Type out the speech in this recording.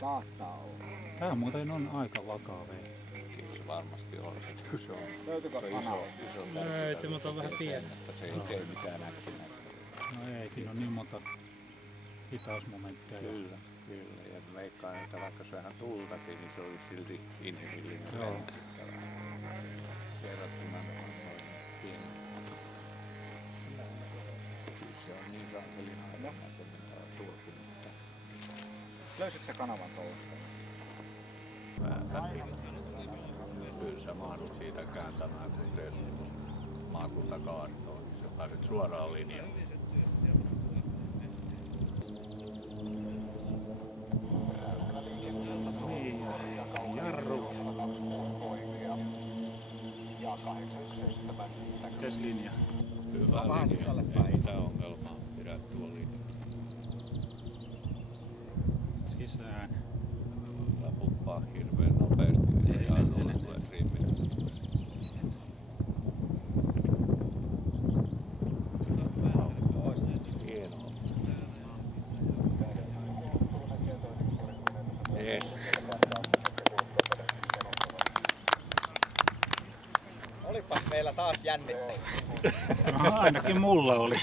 Saattaa olla. Tää muuten on aika vakaa vene. Se varmasti on. Se on Löytyykö kanava? iso Löytyy, mutta on vähän pieni. mutta se ei tee mitään äkkinäistä. No ei, siinä on niin monta hitausmomenttia. Kyllä. Ja veikkaan, että vaikka se vähän tultakin, niin se olisi silti inhimillinen. Joo. Verrattuna noin pieni. Se on niin sankelin aina turkinut. Löysitkö sä kanavan tuolla? Kyllä sä mahdut siitä kääntämään, kun teet maakuntakaartoon, niin sä pääset suoraan linjaan. Niin, jarrut. Mites linja? Hyvä linja, ei mitään ongelmaa, pidä tuo linja. Sisään. Kyllä puppaa hirveän nopeasti, niin jarrulla tulee rimmillä. Hienoa. Yes. Olipas meillä taas jännitteistä. No, ainakin mulla oli.